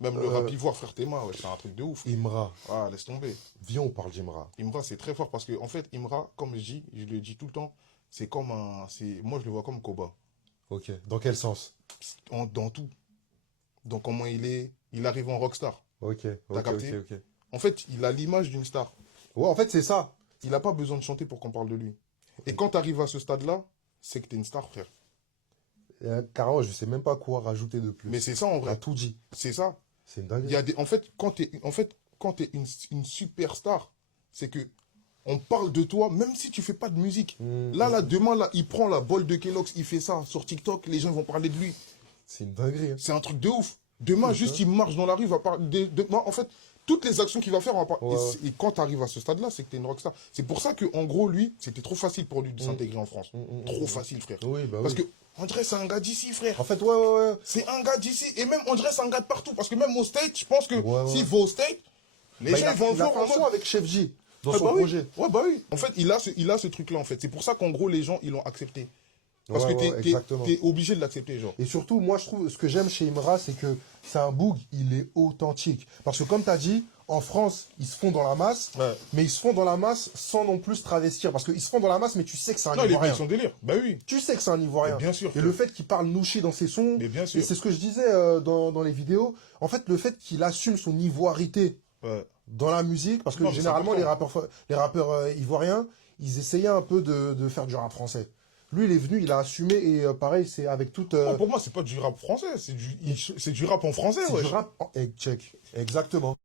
Même le rap ivoire, frère Théma, ouais, c'est un truc de ouf. Imra. Ah, laisse tomber. Viens, on parle d'Imra. Imra, c'est très fort parce que, en fait, Imra, comme je dis, je le dis tout le temps, c'est comme un. Moi, je le vois comme Koba. Ok. Dans quel sens? Dans tout. Dans comment il est. Il arrive en rockstar. Ok. T'as Ok, capté? ok, ok. En fait, il a l'image d'une star. Ouais, en fait, c'est ça. Il n'a pas besoin de chanter pour qu'on parle de lui. Et quand tu arrives à ce stade-là, c'est que tu es une star, frère. Carrément, je sais même pas quoi rajouter de plus. Mais c'est ça en T'as vrai. tout dit. C'est ça. C'est une Il y dinguerie. a des... quand tu es une superstar, c'est que on parle de toi, même si tu fais pas de musique. Là, demain, là, il prend la bol de Kellogg's, il fait ça sur TikTok, les gens vont parler de lui. C'est une dinguerie. Hein. C'est un truc de ouf. Demain, juste, il marche dans la rue, il va parler non, en fait, toutes les actions qu'il va faire, on va pas... Ouais. Et quand tu arrives à ce stade-là, c'est que tu es une rockstar. C'est pour ça que, en gros, lui, c'était trop facile pour lui de s'intégrer en France. Trop facile, frère. Oui, bah Parce oui. que, on dirait c'est un gars d'ici, frère. En fait, ouais. C'est un gars d'ici. Et même, on dirait c'est un gars de partout. Parce que même au State, je pense que Ouais. s'il va au State, les Bah, gens vont le il a voir fait en un son mode... avec Chef J dans Ah son bah oui. projet. Ouais, bah oui. En fait, il a ce truc-là, en fait. C'est pour ça qu'en gros, les gens, ils l'ont accepté. Parce Ouais, que ouais, exactement. t'es obligé de l'accepter, genre. Et surtout, moi, je trouve, ce que j'aime chez Imra, c'est que c'est un boug, il est authentique. Parce que comme tu as dit, en France, ils se font dans la masse, Ouais. mais ils se font dans la masse sans non plus se travestir. Parce qu'ils se font dans la masse, mais tu sais que c'est un Non, il est Ivoirien. son délire. Bah oui. Tu sais que c'est un Ivoirien. Mais bien sûr, Et frère. le fait qu'il parle nouchi dans ses sons, Mais bien sûr. et c'est ce que je disais dans les vidéos, en fait, le fait qu'il assume son ivoirité Ouais. dans la musique, parce que Non, mais c'est généralement, important. les rappeurs ivoiriens, ils essayaient un peu de faire du rap français. Lui, il est venu, il a assumé, et pareil, c'est avec toute... Non, pour moi, c'est pas du rap français. C'est du rap en français, c'est ouais. du rap... Check, exactement.